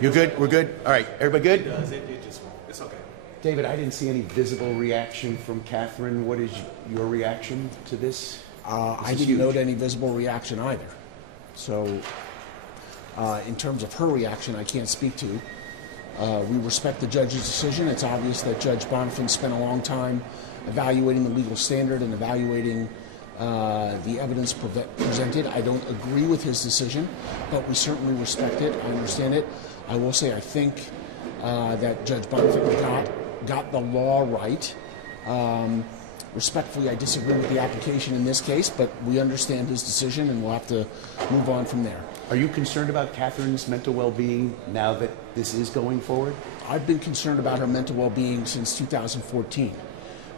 You're good? We're good? All right. Everybody good? It's okay. David, I didn't see any visible reaction from Catherine. What is your reaction to this? I didn't note any visible reaction either. So, in terms of her reaction, I can't speak to. We respect the judge's decision. It's obvious that Judge Bonifant spent a long time evaluating the legal standard and evaluating the evidence presented. I don't agree with his decision, but we certainly respect it. I understand it. I will say I think that Judge Bonifant got the law right. Respectfully, I disagree with the application in this case, but we understand his decision and we'll have to move on from there. Are you concerned about Catherine's mental well-being now that this is going forward? I've been concerned about her mental well-being since 2014.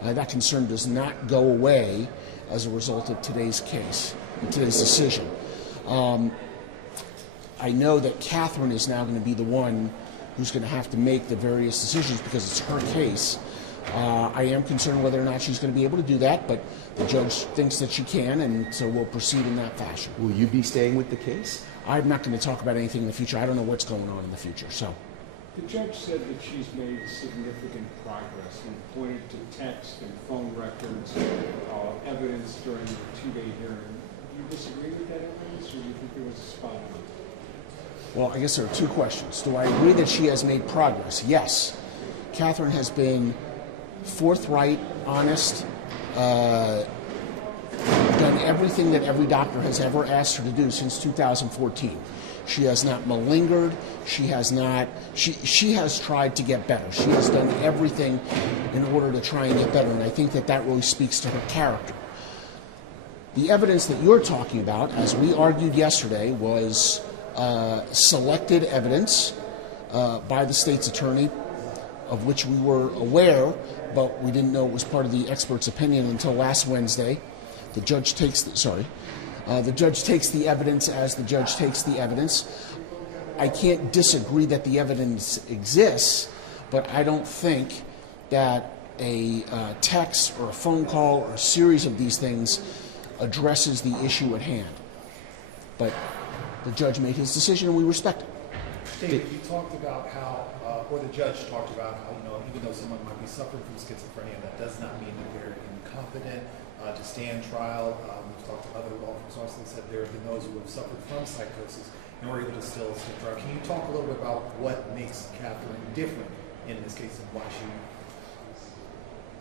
That concern does not go away as a result of today's case, today's decision. I know that Catherine is now going to be the one who's going to have to make the various decisions because it's her case. I am concerned whether or not she's going to be able to do that, but the judge thinks that she can, and so we'll proceed in that fashion. Will you be staying with the case? I'm not going to talk about anything in the future. I don't know what's going on in the future. So, the judge said that she's made significant progress and pointed to text and phone records, evidence during the two-day hearing. Do you disagree with that evidence, or do you think there was a spot on it? Well, I guess there are two questions. Do I agree that she has made progress? Yes. Catherine has been forthright, honest, done everything that every doctor has ever asked her to do since 2014. She has not malingered. She has not. She has tried to get better. She has done everything in order to try and get better, and I think that that really speaks to her character. The evidence that you're talking about, as we argued yesterday, was selected evidence by the state's attorney, of which we were aware, but we didn't know it was part of the expert's opinion until last Wednesday. The judge takes the judge takes the evidence as the judge takes the evidence. I can't disagree that the evidence exists, but I don't think that a text or a phone call or a series of these things addresses the issue at hand. But the judge made his decision and we respect it. David, you talked about how, or the judge talked about how, even though someone might be suffering from schizophrenia, that does not mean that they're incompetent to stand trial. We've talked to other law firms also said there have been those who have suffered from psychosis and were able to still stand trial. Can you talk a little bit about what makes Catherine different in this case and why she...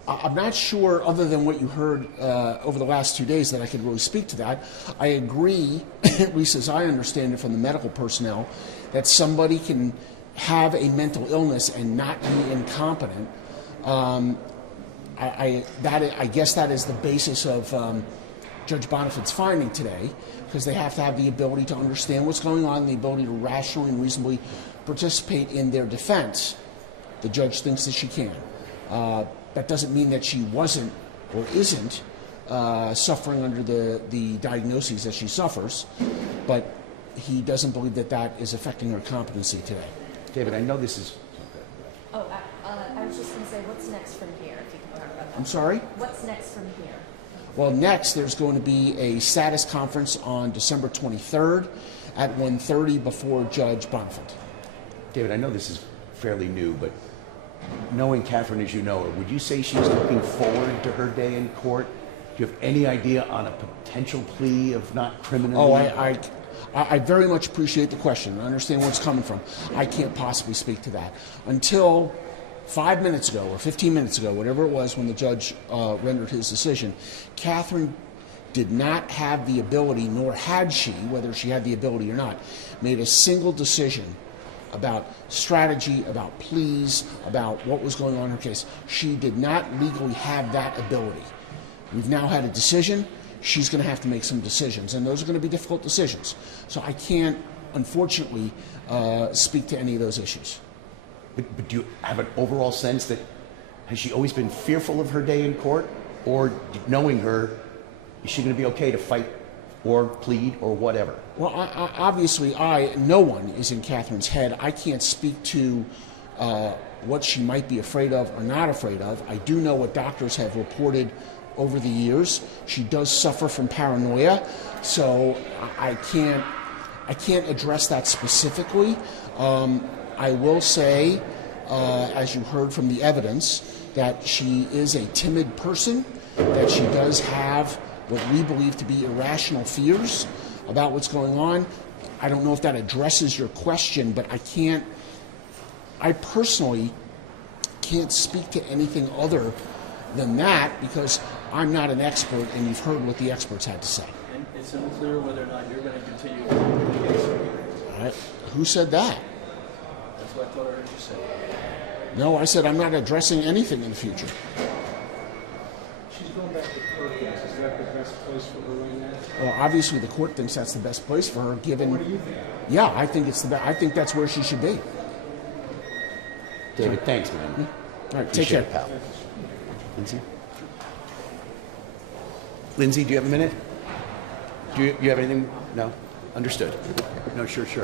I'm not sure, other than what you heard over the last 2 days, that I could really speak to that. I agree, at least as I understand it from the medical personnel, that somebody can have a mental illness and not be incompetent. I guess that is the basis of Judge Bonifant's finding today, because they have to have the ability to understand what's going on, the ability to rationally and reasonably participate in their defense. The judge thinks that she can. That doesn't mean that she wasn't or isn't suffering under the diagnoses that she suffers, but he doesn't believe that that is affecting her competency today. David, I know this is... Oh, I was just going to say, what's next from here, if you can talk about that. I'm sorry? What's next from here? Well, next there's going to be a status conference on December 23rd at 1:30 before Judge Bonifant. David, I know this is fairly new, but knowing Catherine as you know her, would you say she's looking forward to her day in court? Do you have any idea on a potential plea of not criminally? Oh, I very much appreciate the question. I understand where it's coming from. I can't possibly speak to that. Until 5 minutes ago or 15 minutes ago, whatever it was when the judge rendered his decision, Catherine did not have the ability, nor had she, whether she had the ability or not, made a single decision about strategy, about pleas, about what was going on in her case. She did not legally have that ability. We've now had a decision. She's going to have to make some decisions, and those are going to be difficult decisions. So I can't, unfortunately, speak to any of those issues. But do you have an overall sense that, has she always been fearful of her day in court? Or knowing her, is she going to be okay to fight or plead or whatever? Well, obviously, no one is in Catherine's head. I can't speak to what she might be afraid of or not afraid of. I do know what doctors have reported over the years. She does suffer from paranoia, so I can't address that specifically. I will say, as you heard from the evidence, that she is a timid person, that she does have what we believe to be irrational fears about what's going on. I don't know if that addresses your question, but I personally can't speak to anything other than that because I'm not an expert, and you've heard what the experts had to say. And it's unclear whether or not you're going to continue to do the case. All right. Who said that? That's what I thought I heard you say. No, I said I'm not addressing anything in the future. She's going back to Perkins. Is that the best place for her right now? Well, obviously the court thinks that's the best place for her, given. What do you think? Yeah, I think it's the best. I think that's where she should be. David, thanks, man. All right, take care, Appreciate it, pal. Lindsay? Lindsay, do you have a minute? Do you have anything? No? Understood. No, sure. So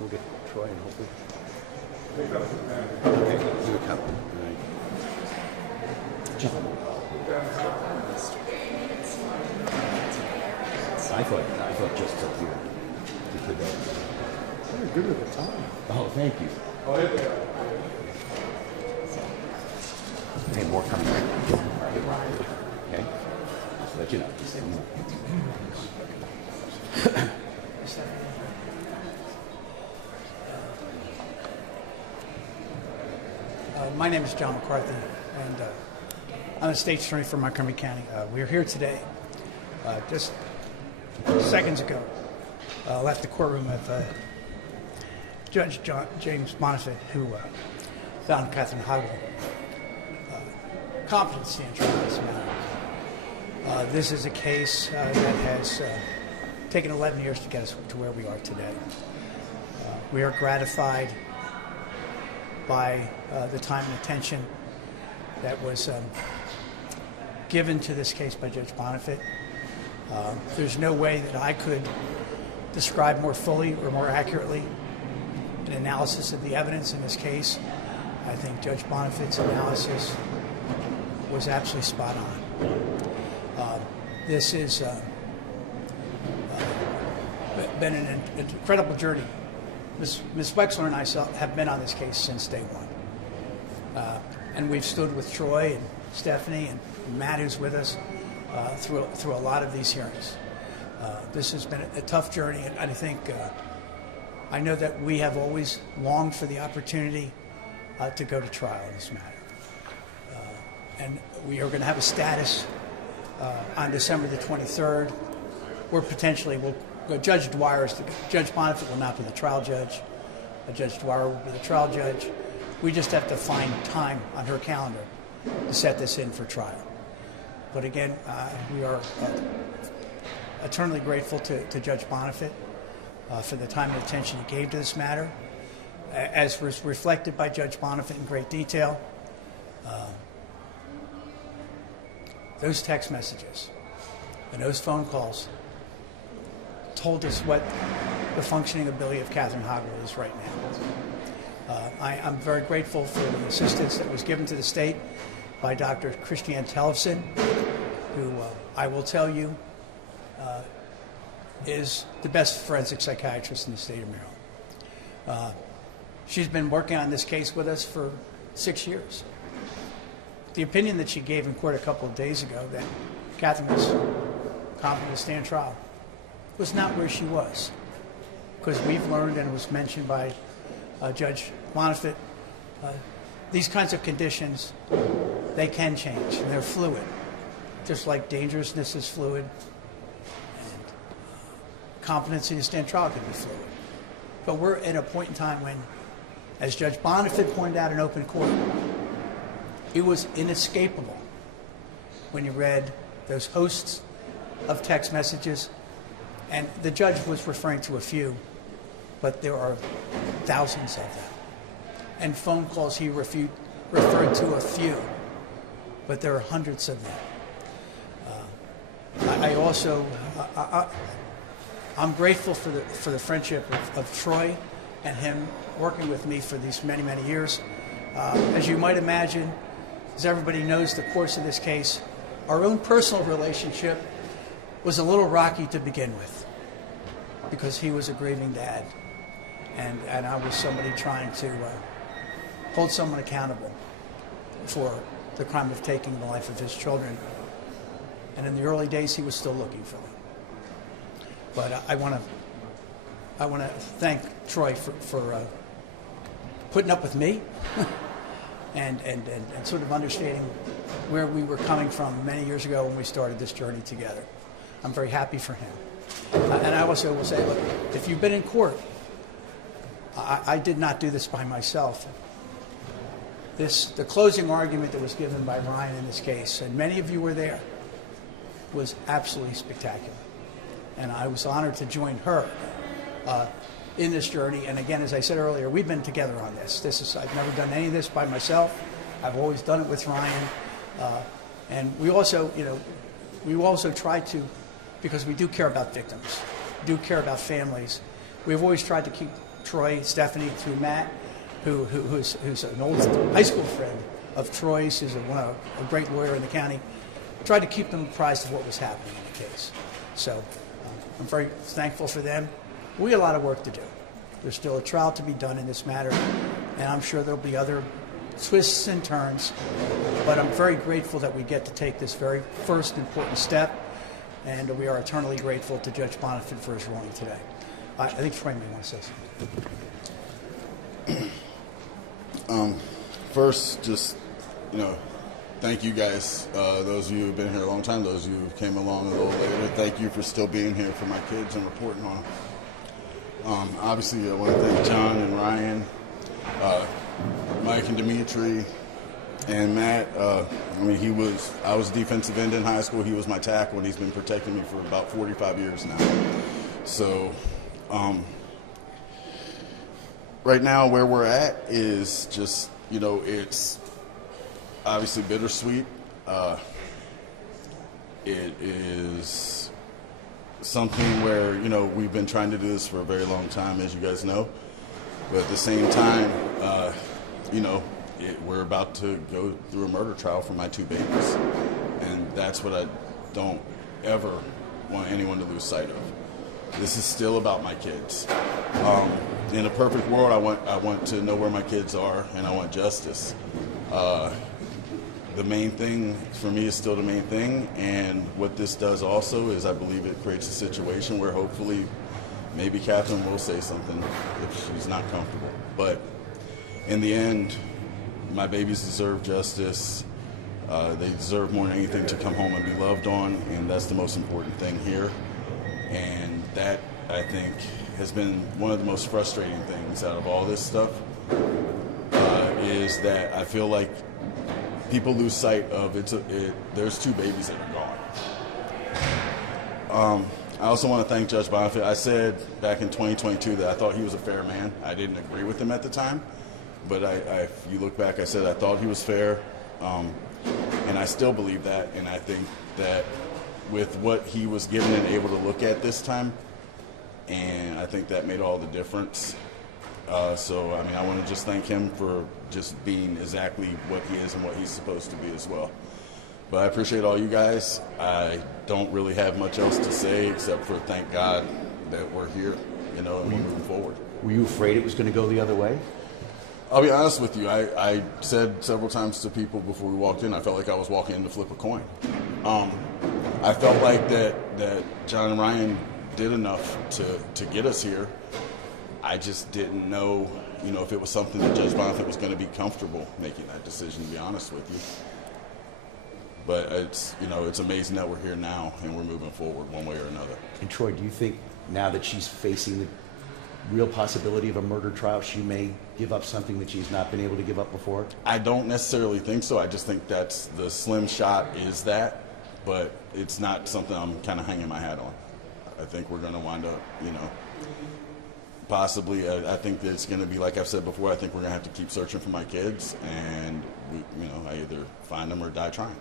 we'll get Troy and hopefully. Okay, do a couple. All right. I thought just up here. You're good with the time. Oh, thank you. Hey, more coming right now. Okay? Just let you know. My name is John McCarthy, and I'm the state's attorney for Montgomery County. We're here today, just seconds ago, left the courtroom with Judge James Bonifant, who found Catherine Hoggle competent to stand trial in this matter. This is a case that has taken 11 years to get us to where we are today. We are gratified by the time and attention that was given to this case by Judge Bonifant. There's no way that I could describe more fully or more accurately an analysis of the evidence in this case. I think Judge Bonifant's analysis was absolutely spot on. This has been an incredible journey. Ms. Wexler and I have been on this case since day one. And we've stood with Troy and Stephanie and Matt, who's with us, through a lot of these hearings. This has been a tough journey, and I think I know that we have always longed for the opportunity to go to trial in this matter. And we are going to have a status on December the 23rd, where potentially Judge Bonifant will not be the trial judge. Judge Dwyer will be the trial judge. We just have to find time on her calendar to set this in for trial. But again, we are eternally grateful to Judge Bonifant for the time and attention he gave to this matter. As was reflected by Judge Bonifant in great detail, those text messages and those phone calls told us what the functioning ability of Catherine Hoggle is right now. I'm very grateful for the assistance that was given to the state by Dr. Christiane Tellefson, who I will tell you is the best forensic psychiatrist in the state of Maryland. She's been working on this case with us for 6 years. The opinion that she gave in court a couple of days ago that Catherine was competent to stand trial was not where she was, because we've learned, and it was mentioned by Judge Bonifant, these kinds of conditions, they can change, and they're fluid, just like dangerousness is fluid, and competency to stand trial can be fluid. But we're at a point in time when, as Judge Bonifant pointed out in open court, it was inescapable when you read those hosts of text messages. And the judge was referring to a few, but there are thousands of them. And phone calls, he referred to a few, but there are hundreds of them. I'm grateful for the friendship of Troy and him working with me for these many, many years. As you might imagine, as everybody knows the course of this case, our own personal relationship was a little rocky to begin with, because he was a grieving dad. and I was somebody trying to hold someone accountable for the crime of taking the life of his children. And in the early days, he was still looking for them. But I want to thank Troy for putting up with me and sort of understanding where we were coming from many years ago when we started this journey together. I'm very happy for him. And I also will say, look, if you've been in court, I did not do this by myself. The closing argument that was given by Ryan in this case, and many of you were there, was absolutely spectacular. And I was honored to join her in this journey. And again, as I said earlier, we've been together on this. I've never done any of this by myself. I've always done it with Ryan. And we also try to, because we do care about victims, do care about families. We've always tried to keep Troy, Stephanie, through Matt, who's an old high school friend of Troy's, who's a great lawyer in the county, tried to keep them apprised of what was happening in the case. So I'm very thankful for them. We have a lot of work to do. There's still a trial to be done in this matter, and I'm sure there'll be other twists and turns, but I'm very grateful that we get to take this very first important step, and we are eternally grateful to Judge Bonifant for his ruling today. I think Troy may want to say something. First, just, thank you guys, those of you who've been here a long time, those of you who came along a little later. Thank you for still being here for my kids and reporting on them. Obviously, I want to thank John and Ryan, Mike and Dimitri, and Matt. I was defensive end in high school. He was my tackle, and he's been protecting me for about 45 years now. So, right now where we're at is just, it's obviously bittersweet. It is something where, we've been trying to do this for a very long time, as you guys know. But at the same time, we're about to go through a murder trial for my two babies. And that's what I don't ever want anyone to lose sight of. This is still about my kids. In a perfect world, I want to know where my kids are, and I want justice. The main thing for me is still the main thing, and what this does also is I believe it creates a situation where hopefully maybe Catherine will say something if she's not comfortable. But in the end, my babies deserve justice. They deserve more than anything to come home and be loved on, and that's the most important thing here. And that, I think, has been one of the most frustrating things out of all this stuff, is that I feel like people lose sight of there's two babies that are gone. I also want to thank Judge Bonifant. I said back in 2022 that I thought he was a fair man. I didn't agree with him at the time, but if you look back, I said I thought he was fair, and I still believe that, and I think that with what he was given and able to look at this time, and I think that made all the difference. So, I want to just thank him for just being exactly what he is and what he's supposed to be as well. But I appreciate all you guys. I don't really have much else to say except for thank God that we're here, and we're moving forward. Were you afraid it was going to go the other way? I'll be honest with you. I said several times to people before we walked in, I felt like I was walking in to flip a coin. I felt like that John and Ryan did enough to get us here. I just didn't know, if it was something that Judge Bonifant was going to be comfortable making that decision, to be honest with you. But it's amazing that we're here now and we're moving forward one way or another. And Troy, do you think now that she's facing the real possibility of a murder trial, she may give up something that she's not been able to give up before? I don't necessarily think so. I just think that's the slim shot is that, but it's not something I'm kind of hanging my hat on. I think we're going to wind up, possibly. I think that it's going to be, like I've said before, I think we're going to have to keep searching for my kids, and I either find them or die trying.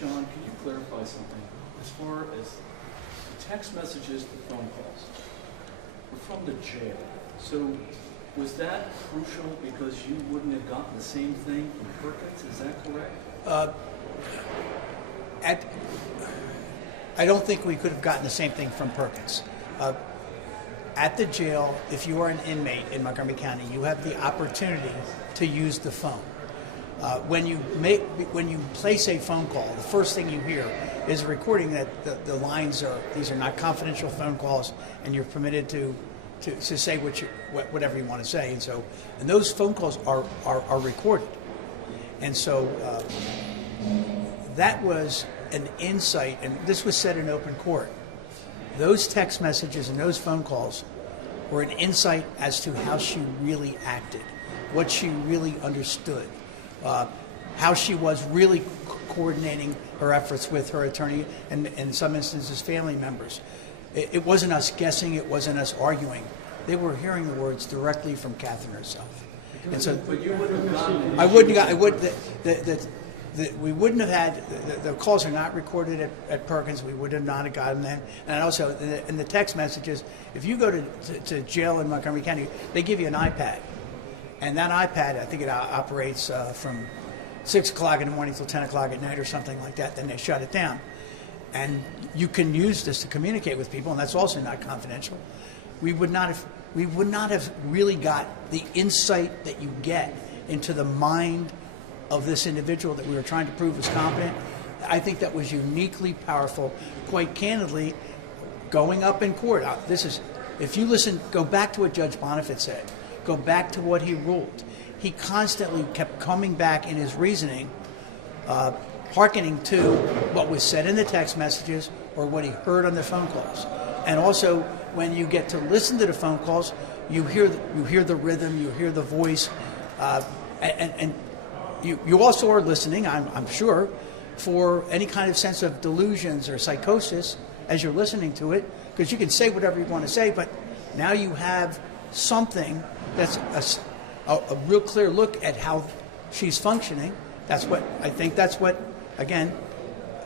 John, can you clarify something? As far as the text messages, the phone calls, were from the jail. So was that crucial because you wouldn't have gotten the same thing from Perkins? Is that correct? I don't think we could have gotten the same thing from Perkins. at the jail, if you are an inmate in Montgomery County, you have the opportunity to use the phone. When you place a phone call, the first thing you hear is a recording that the lines are, these are not confidential phone calls, and you're permitted to say whatever you want to say. And those phone calls are recorded. And so that was an insight, and this was said in open court. Those text messages and those phone calls were an insight as to how she really acted, what she really understood, how she was really coordinating her efforts with her attorney and in some instances family members. It wasn't us guessing, it wasn't us arguing. They were hearing the words directly from Catherine herself. And so, But you wouldn't have gotten we wouldn't have had, the calls are not recorded at Perkins, we would have not have gotten them. And also, in the text messages, if you go to jail in Montgomery County, they give you an iPad. And that iPad, I think it operates from 6 o'clock in the morning till 10 o'clock at night or something like that, then they shut it down. And you can use this to communicate with people, and that's also not confidential. We would not have really got the insight that you get into the mind of this individual that we were trying to prove was competent. I think that was uniquely powerful. Quite candidly, going up in court, if you listen, go back to what Judge Bonifant said, go back to what he ruled. He constantly kept coming back in his reasoning, hearkening to what was said in the text messages or what he heard on the phone calls. And also, when you get to listen to the phone calls, you hear the rhythm, you hear the voice, and you also are listening, I'm sure, for any kind of sense of delusions or psychosis as you're listening to it, because you can say whatever you want to say, but now you have something that's a real clear look at how she's functioning. Again,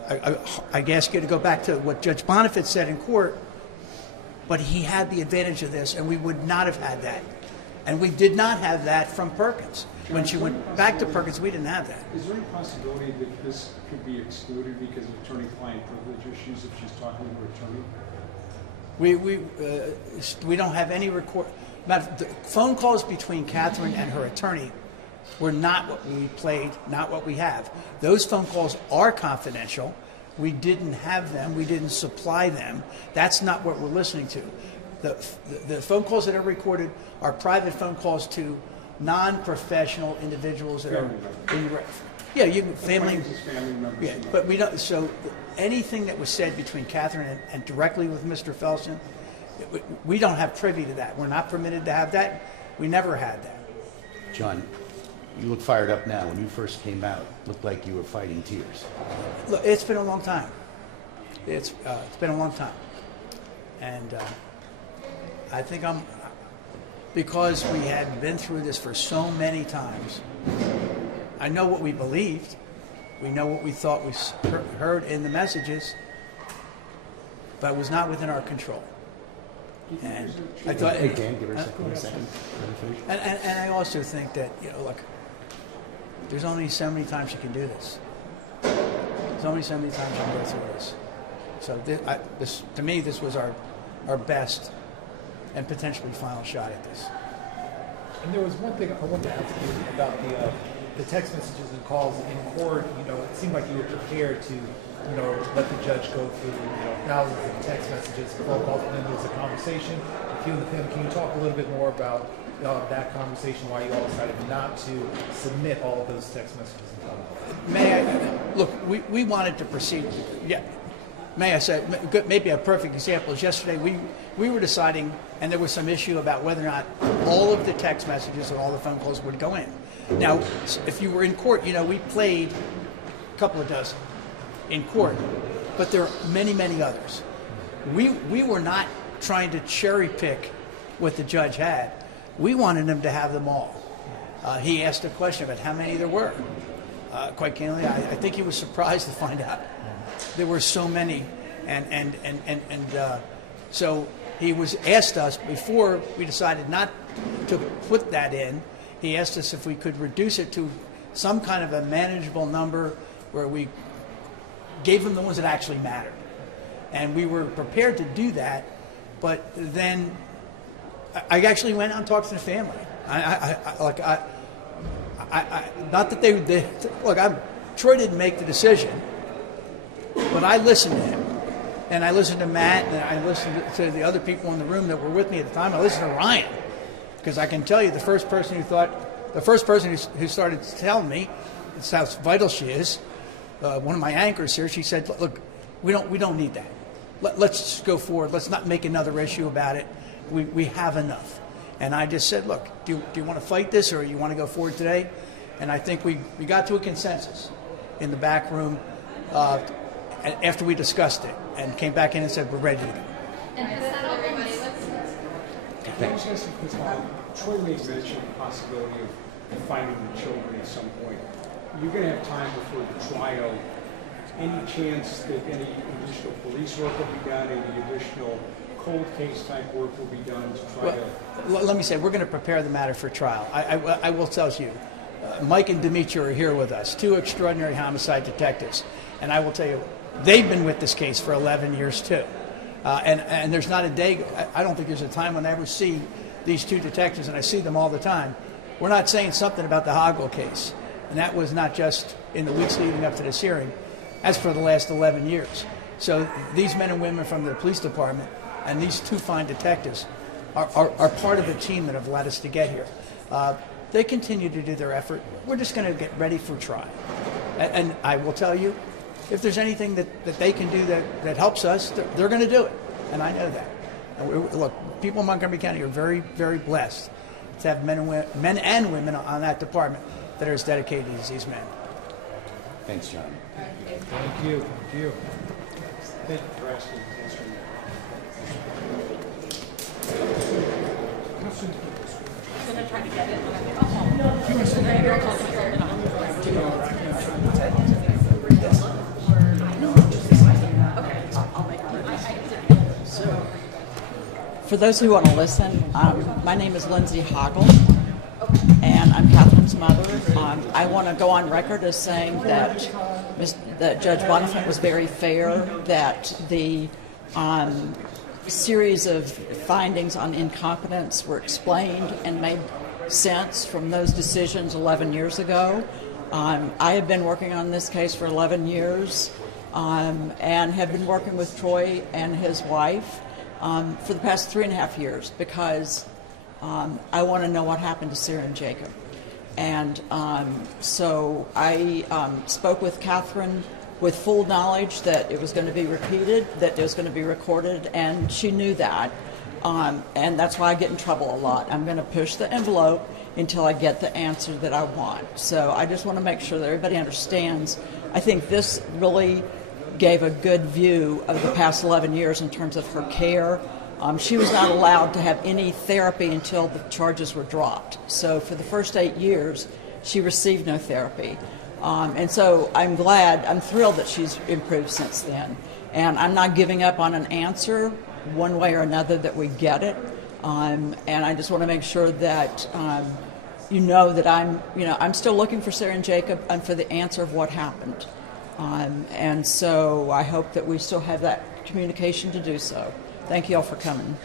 I ask you to go back to what Judge Bonifant said in court, but he had the advantage of this, and we would not have had that. And we did not have that from Perkins. When she went back to Perkins, we didn't have that. Is there any possibility that this could be excluded because of attorney-client privilege issues if she's talking to her attorney? We don't have any record. The phone calls between Catherine and her attorney were not what we played, not what we have. Those phone calls are confidential. We didn't have them. We didn't supply them. That's not what we're listening to. The phone calls that are recorded are private phone calls to non-professional individuals that are family members. Yeah, but we don't. So anything that was said between Catherine and directly with Mr. Felsen, we don't have privy to that. We're not permitted to have that. We never had that. John, you look fired up now. When you first came out, it looked like you were fighting tears. Look, it's been a long time. It's been a long time, and I think because we had been through this for so many times. I know what we believed. We know what we thought we heard in the messages, but it was not within our control. And I thought, Hey, Dan, give her a second. and I also think that, look, there's only so many times you can do this. There's only so many times you can go through this. So this, to me, this was our best and potentially final shot at this. And there was one thing I wanted to ask you about the text messages and calls in court. It seemed like you were prepared to, let the judge go through, thousands of text messages, phone calls, and then there was a conversation with you and him. Can you talk a little bit more about that conversation, why you all decided not to submit all of those text messages and phone calls? May I, look, we wanted to proceed. Yeah. May I say, maybe a perfect example is yesterday we were deciding, and there was some issue about whether or not all of the text messages and all the phone calls would go in. Now, if you were in court, we played a couple of dozen in court, but there are many, many others. We were not trying to cherry pick what the judge had. We wanted him to have them all. He asked a question about how many there were. Quite candidly, I think he was surprised to find out there were so many, and so he was asked us before we decided not to put that in. He asked us if we could reduce it to some kind of a manageable number where we gave him the ones that actually mattered, and we were prepared to do that. But then I actually went out and talked to the family. Not that they look. Troy didn't make the decision, but I listened to him, and I listened to Matt, and I listened to the other people in the room that were with me at the time. I listened to Ryan, because I can tell you the first person who started telling me it's how vital she is. One of my anchors here, she said, "Look, we don't need that. Let's just go forward. Let's not make another issue about it. We have enough." And I just said, "Look, do you want to fight this, or you want to go forward today?" And I think we got to a consensus in the back room after we discussed it, and came back in and said, "We're ready to go." And has that all been Thanks. Troy made mention of the possibility of finding the children at some point. You're going to have time before the trial. Any chance that any additional police work will be done, any additional cold case type work will be done to try to... Let me say, we're going to prepare the matter for trial. I will tell you, Mike and Dimitri are here with us, two extraordinary homicide detectives. And I will tell you, they've been with this case for 11 years too. And there's not a day, I don't think there's a time when I ever see these two detectives, and I see them all the time, we're not saying something about the Hoggle case. And that was not just in the weeks leading up to this hearing, as for the last 11 years. So these men and women from the police department and these two fine detectives are part of the team that have led us to get here. They continue to do their effort. We're just going to get ready for trial. And I will tell you, if there's anything that they can do that helps us, they're going to do it. And I know that. And look, people in Montgomery County are very, very blessed to have men and women on that department that are as dedicated as these men. Thanks, John. Thank you. Thank you. Thank you for asking. Answering I'm going to try to get it when I get home. For those who want to listen, my name is Lindsay Hoggle, and I'm Catherine's mother. I want to go on record as saying that Judge Bonifant was very fair, that the series of findings on incompetence were explained and made sense from those decisions 11 years ago. I have been working on this case for 11 years and have been working with Troy and his wife for the past 3.5 years because I want to know what happened to Sarah and Jacob. And so I spoke with Catherine with full knowledge that it was going to be repeated, that it was going to be recorded, and she knew that. And that's why I get in trouble a lot. I'm going to push the envelope until I get the answer that I want. So I just want to make sure that everybody understands. I think this really gave a good view of the past 11 years in terms of her care. She was not allowed to have any therapy until the charges were dropped. So for the first 8 years, she received no therapy. And so I'm thrilled that she's improved since then. And I'm not giving up on an answer one way or another that we get it. And I just want to make sure that you know that I'm still looking for Sarah and Jacob and for the answer of what happened. And so I hope that we still have that communication to do so. Thank you all for coming.